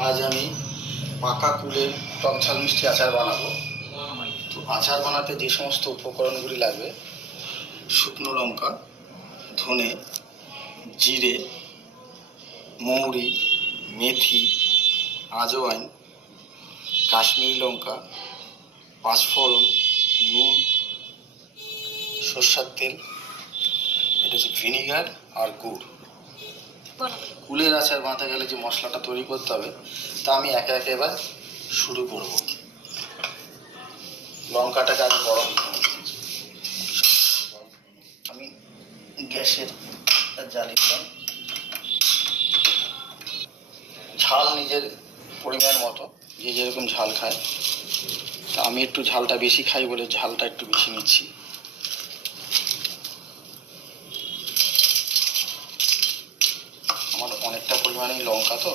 আজ আমি পাকা কুলের টক ঝাল মিষ্টি আচার বানাবো। তো আচার বানাতে যে সমস্ত উপকরণগুলি লাগবে: শুকনো লঙ্কা, ধনে, জিরে, মৌরি, মেথি, আজওয়াইন, কাশ্মীরি লঙ্কা, পাঁচফোড়ন, নুন, সর্ষের তেল, এটা হচ্ছে ভিনিগার আর গুড়। কুলের আচার বানাতে গেলে যে মশলাটা তৈরি করতে হবে তা আমি একে একে এবার শুরু করব। লঙ্কাটাকে আগে গরম করে নিয়েছি। আমি গ্যাসের জ্বালিয়ে দিলাম। ঝাল নিজের পরিমাণ মতো, যে যেরকম ঝাল খায়, তা আমি একটু ঝালটা বেশি খাই বলে ঝালটা একটু বেশি নিচ্ছি। আমার অনেকটা পরিমাণে লঙ্কা, তো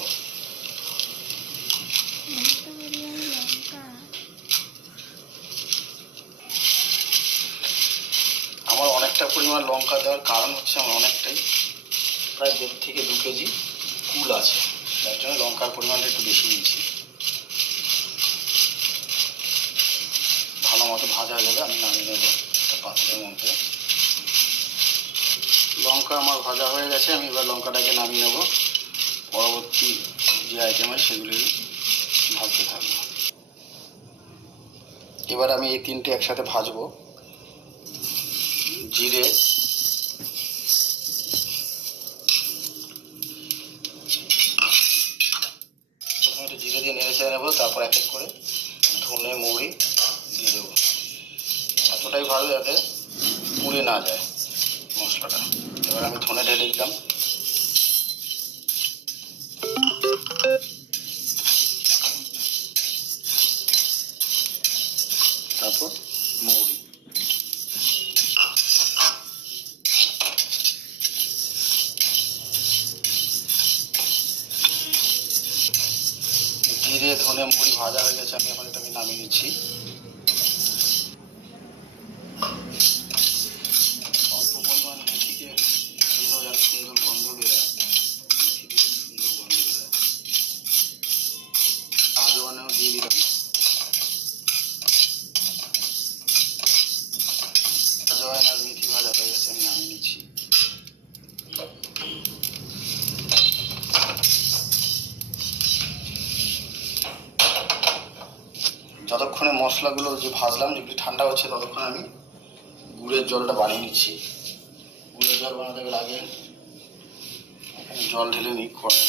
আমার অনেকটা পরিমাণ লঙ্কা দেওয়ার কারণ হচ্ছে আমার অনেকটাই প্রায় 1.5 থেকে 2 কেজি কুল আছে, যার জন্য লঙ্কার পরিমাণটা একটু বেশি নিয়েছি। ভালো মতো ভাজা হয়ে যাবে, আমি নামিয়ে নেবো একটা পাত্রের মধ্যে। লঙ্কা আমার ভাজা হয়ে গেছে, আমি এবার লঙ্কাটাকে নামিয়ে নেবো। পরবর্তী যে আইটেম হয় সেগুলি ভাজতে থাকবো। এবার আমি এই তিনটে একসাথে ভাজবো। জিরে, প্রথমে একটু জিরে দিয়ে নেড়ে চেড়ে নেবো, তারপর এক এক করে ধনে, মৌরি দিয়ে দেবো। এতটাই ভালো যাতে পুড়ে না যায় মশলাটা। এবার আমি ধনে ঢেলে দিলাম, তারপর মৌরি। জিরে, ধনে, মৌরি ভাজা হয়ে গেছে, আমি এখন এটাকে নামিয়ে নিচ্ছি। অল্প পরিমাণ মেথিকে দিলেও যাতে সুন্দর গন্ধ বেরোয়, মেথি দিলে সুন্দর গন্ধ বেরোয়। আজওয়ানও দিয়ে দিলাম। আজওয়ান আর মেথি ভাজা হয়ে গেছে, আমি নামিয়ে নিচ্ছি। যতক্ষণে মশলাগুলো যে ভাজলাম যেগুলি ঠান্ডা হচ্ছে, ততক্ষণে আমি গুড়ের জলটা বানিয়ে নিচ্ছি। গুড়ের জল বানাতে গেলে আগে এখানে জল ঢেলে নিই কড়াই।